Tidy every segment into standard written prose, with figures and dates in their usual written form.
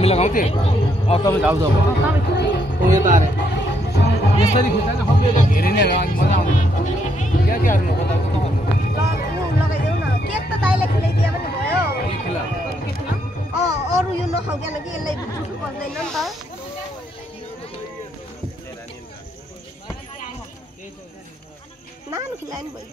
हामी लगाउँथे तपाईँ जाऊ जाऊ यता अरे यसरी खिच्दा नि सबै धेरै नै अनि मजा आउँदैन क्या केहरू लगाइदेऊ न केक त दाइले खिलाइदिए पनि भयो अरू यो नखाउकेन कि यसलाई जुठो पर्दैन नि त नानु खिलायो नि भयो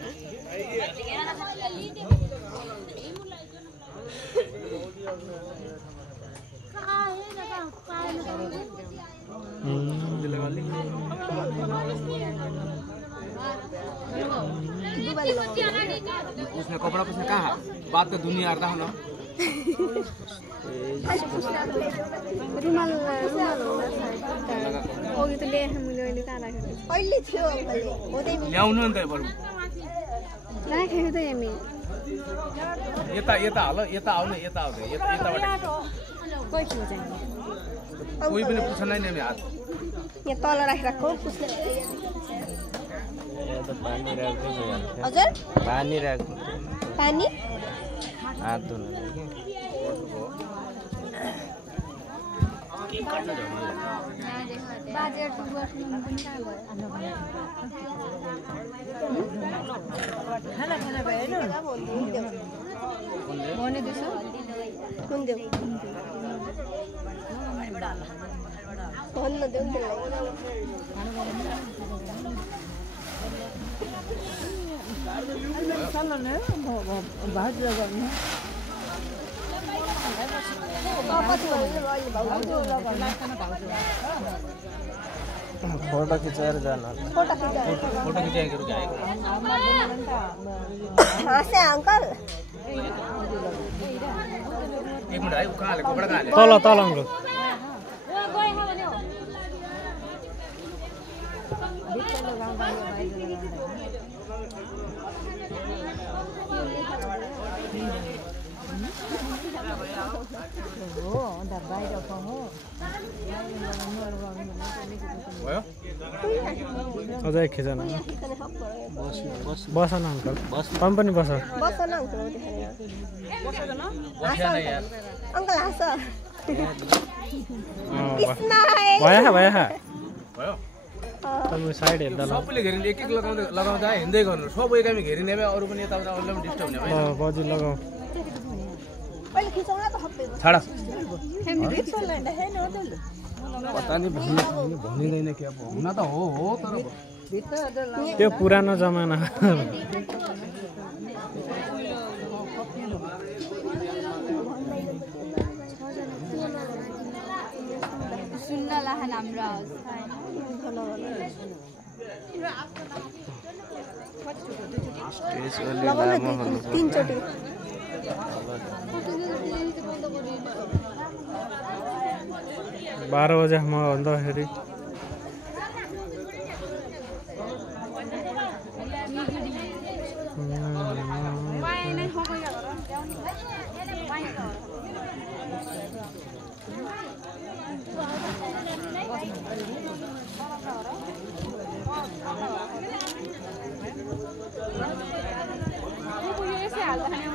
उसने कपड़ा पुछने कहाँ बात तो दुनिया आता है ना रुमाल ओगी त ले हामीले अहिले कहाँ राखेको अहिले थियो ल्याउनु नि त बरु राखेको त हामी यता यता हाल यता आउनु यता आउँदै यताबाट कोही थियो चाहिँ कोही पनि पुछ्दैन नि हामी हात यहाँ तल राखिराख्नु पुस्ने पानी राख्दै हजुर पानी राख्नु पानी हात धुनु फोटो खिचाएर जानु फोटो खिचाएको हाँसे अंकल एक मिनट है कहाँ हाले कपडा कहाँ हाले तल तल अंकल अझ एकजना बस न अंकल तम पनि बस बस न अंकल अंकल हाँस भयो भयो भयो तपाईँ साइड हेर्दा ल सबैले घेरिने एक एक लगाउँदा हिँड्दै गर्नु सब एकामी घेरिने भए अरू पनि यताउता अरूलाई पनि डिस्टर्ब हुने भयो बजी लगाऊ अहिले खिचाउन त हप्पे छाड पता नि भनिँदैन के अब हुन त हो तर त्यो पुरानो जमाना सुन्न लाहन हाम्रो तीनचोटि 12 बजेसम्म भन्दाखेरि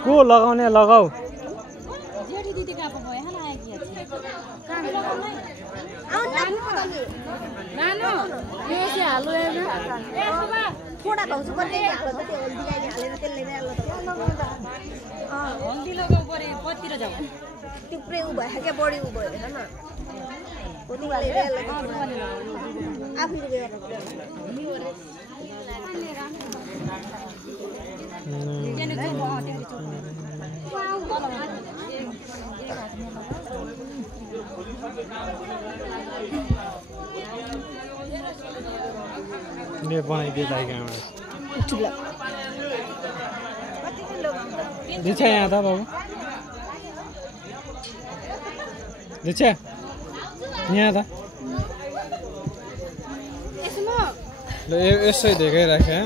को लगाउने लगाऊ थोड़ा भाउजू पनि हाल्नु त त्यो हल्दी गाइले हालेर त्यसले नै हाल्नु त हल्दी लगाउ परे पतिर जाऊ तिप्रे उ भयो के बढी उ भयो हैन होली हालेर आफुले गएर ये बनाइदिए लाइक दिच्छा यहाँ था बाबू दिच्छा यहाँ था यसै देखाइराखे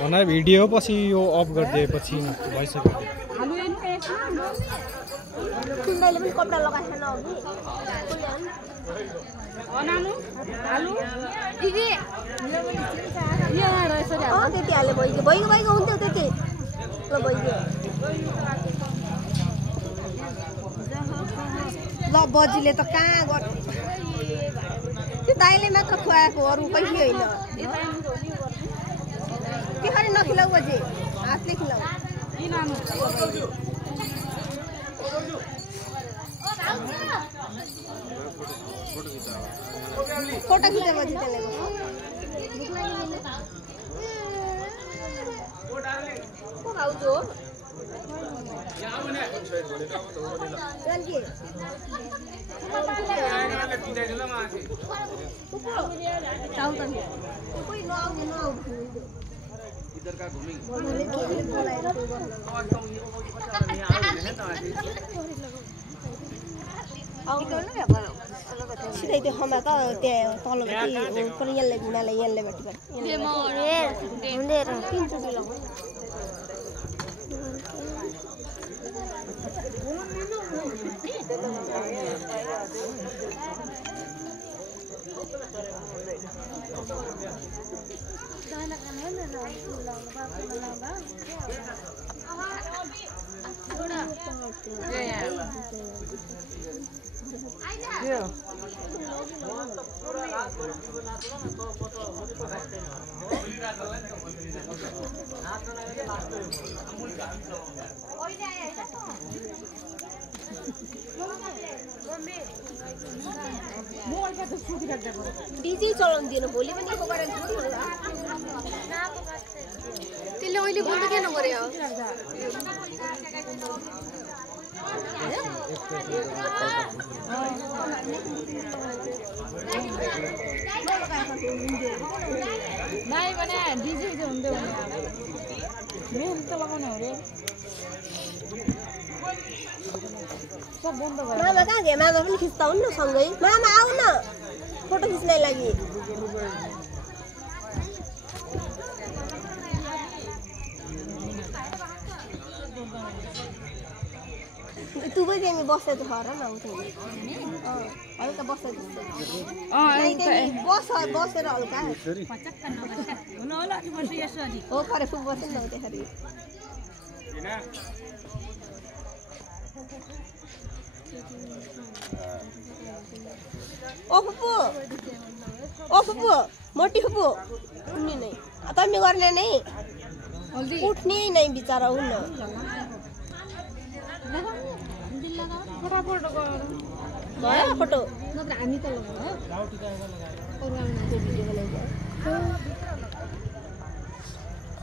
भन भिडियो पछि यो अफ गरिदिएपछि भइसक्यो तिमीले पनि कपडा लगाएछ न अघि नानु आलु दिदी यहाँ रहेछ रे त्यति हाले भइगयो भइगयो हुन्थ्यो त्यति ल भइगयो बजीले त कहाँ गर त्यो दाइले मात्र खुवाएको अरू कहिले होइन के खाने नखिलाउ बजे हातले खिलाउ फोटो खिचे बजी त्यसले इधर का घूमेंगे सिधै त्यो खमा त त्यहाँ तलपट्टि पनि यसले घुनाले यसले डिजी चलाउनु दिनु भोलि पनि यसो गरेर त्यसले अहिले बन्द किन गर्यो नाही भने डिजी हुँदै मेन त लगाउने हो रे सब बन्द भयो मामा कहाँ गयो मामा पनि खिच्दा हुन्न सँगै मामा आऊ न फोटो खिच्नै लागि तू पनि त्यहाँ बसेको छ र न हल्का बसेको बसेर हल्का हो खरे फुक बस्नु न उताखेरि ओ फुपू मोटी फुपू उठ्ने नै तमी गर्ने नै उठ्ने नै बिचारा हुन्न भयो फोटो नत्र हामी त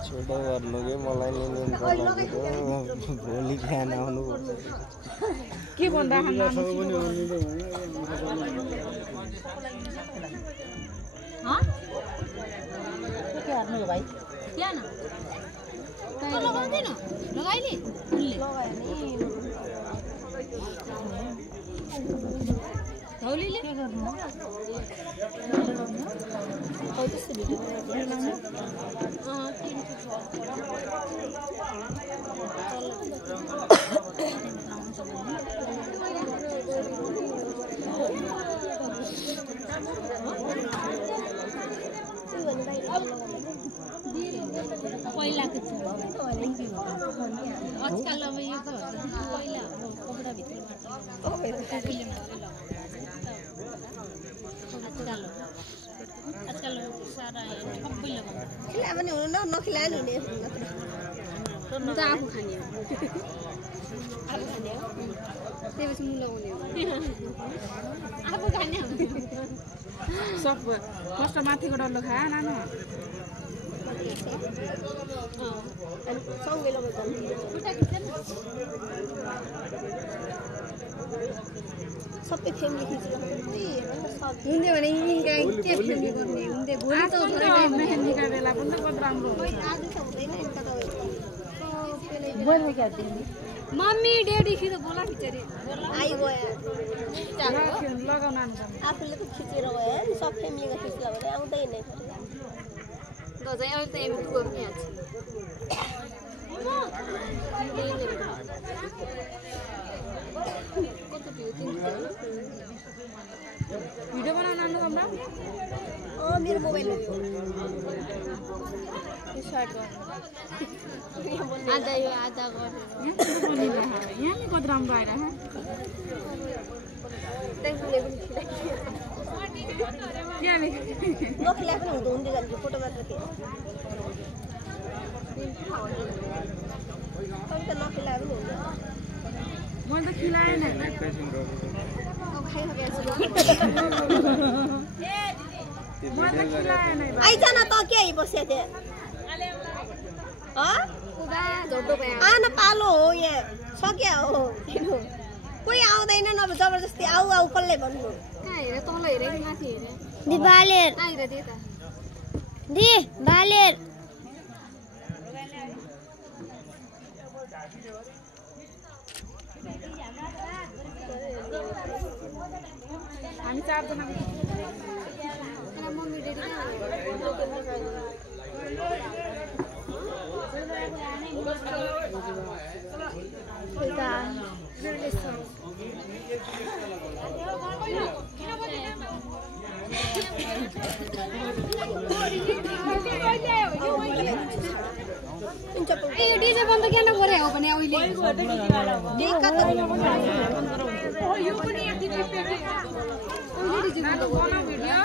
छोटो गर्नु के मलाई भोलि खान आउनु के भन्दा भाइ क्या न लगाउँदैन लगाइले धौलीले के गर्नु हो त्यस्तो भिडियो पहिलाको आजकल अब यो पहिला कपडा भित्रबाट आजकल सारा सबै लगाउँछ खिला पनि हुनु न नखिलाए नि म त आफू खाने हो त्यसपछि म लगाउने हो आफू खाने हो सब फर्स्ट माथिको डल्लो खा नानु सँगै लगाउँछ सबै फ्यामिली खिचेर हुँदै भने के फ्यामिली गर्ने हुँदै भोलि त मेहन्दी बेला पनि त कति राम्रो मम्मी ड्याडी खिच बोला खिचेर आइगयो लगाउन आफूले त खिचेर गयो नि सब फ्यामिलीको खिच्ला भने आउँदैन दजै अहिले त एमपी गर्नु हाल्छ भिडियो बनाउन आउनु हमरा मेरो मोबाइल आधा यो आधा गरेर यहाँ नि कति राम्रो आइरहेको त्यसले पनि खिलाइ नखिलाए पनि हुँदो हुँदै जान्छ फोटो मात्र के तपाईँ त नखिलाए पनि हुन्छ मैले त खिलाएन आइज न त के आइबस्यो त्यो आन पालो हो यहाँ सक्या हो कोही आउँदैन नभए जबरजस्ती आऊ आऊ कसले भन्नु बालेर दि बालेर हामी चारजना यो डिजे बन्द किन गरे हो भने अहिले यो पनि यति डिजे बन्द गर्नु भिडियो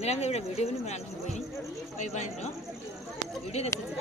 मेरा एउटा भिडियो पनि बनाउनु छ बहिनी अहिले बनाइदिनु भिडियो देख्छु